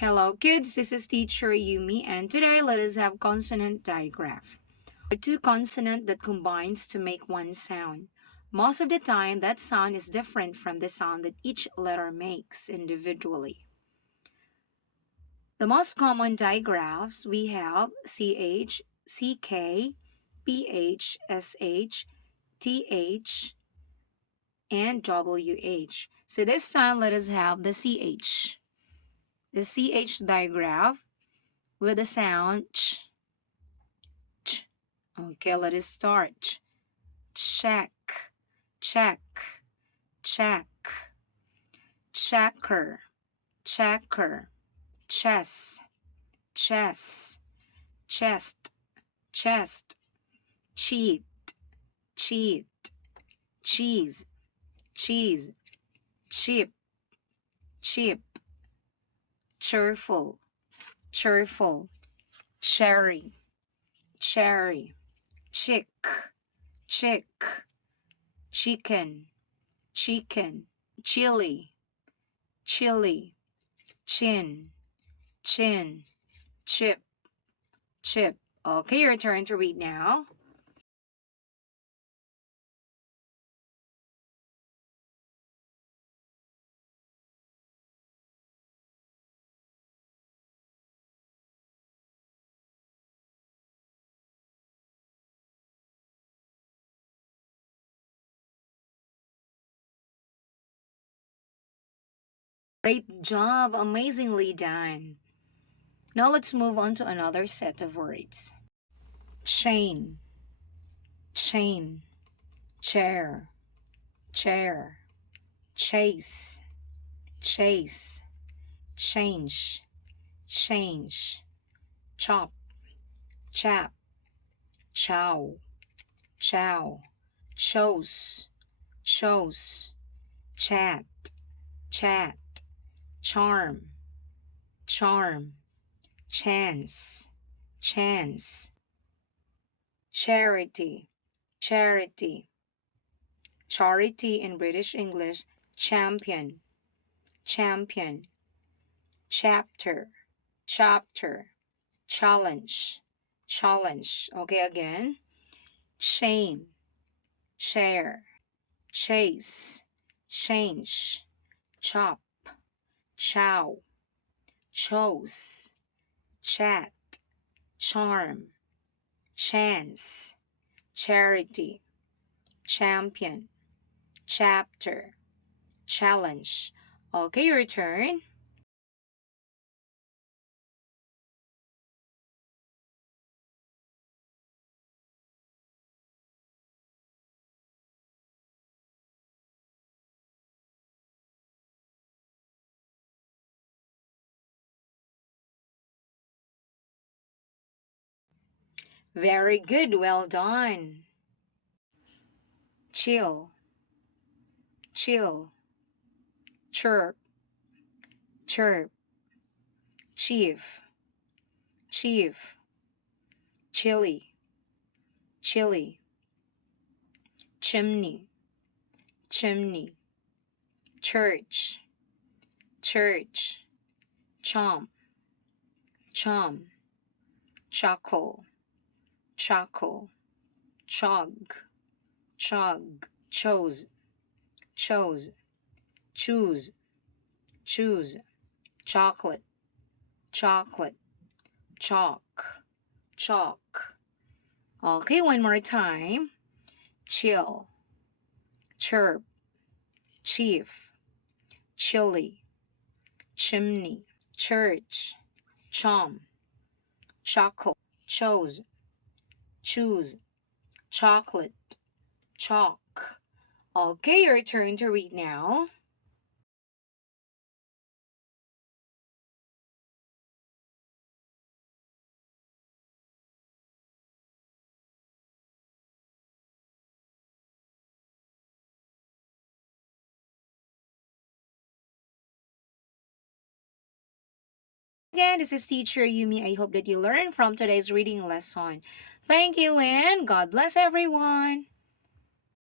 Hello kids, this is teacher Yumi and today let us have consonant digraph. Two consonants that combines to make one sound. Most of the time that sound is different from the sound that each letter makes individually. The most common digraphs we have CH, CK, PH, SH, TH, and WH. So this time let us have the CH. The CH digraph with the sound ch. Okay, let us start. Check, check, check, checker, checker, chess, chess, chest, chest, cheat, cheat, cheese, cheese, chip, chip, cheerful, cheerful, cherry, cherry, chick, chick, chicken, chicken, chili, chili, chin, chin, chip, chip. Okay, your turn to read now. Great job, amazingly done. Now let's move on to another set of words. Chain, chain, chair, chair, chase, chase, change, change, chop, chap, chow, chow, chose, chose, chat, chat, charm, charm, chance, chance, charity, charity, charity in British English, champion, champion, chapter, chapter, challenge, challenge. Okay, again. Chain, chair, chase, change, chop, chow, chose, chat, charm, chance, charity, champion, chapter, challenge. Okay, your turn. Very good, well done. Chill, chill, chirp, chirp, chief, chief, chili, chili, chimney, chimney, church, church, chomp, chomp, chuckle, chuckle, chug, chug, chose, chose, choose, choose, chocolate, chocolate, chalk, chalk. Okay, one more time. Chill, chirp, chief, chili, chimney, church, chom, chuckle, chose, choose, chocolate, chalk. Okay, your turn to read now. Again, this is teacher Yumi. I hope that you learned from today's reading lesson. Thank you and God bless everyone.